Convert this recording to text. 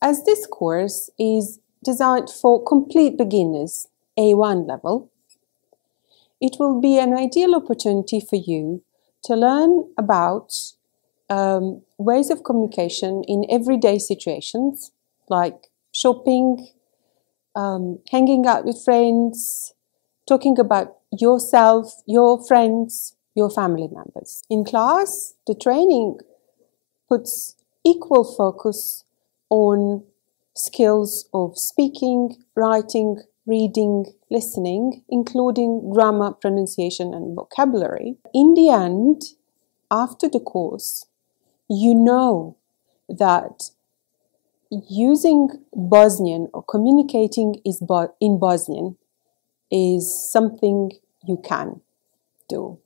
as this course is designed for complete beginners, A1 level, it will be an ideal opportunity for you to learn about ways of communication in everyday situations, like shopping, hanging out with friends, talking about yourself, your friends, your family members. In class, the training puts equal focus on skills of speaking, writing, reading, listening, including grammar, pronunciation, and vocabulary. In the end, after the course, you know that using Bosnian or communicating in Bosnian is something you can do.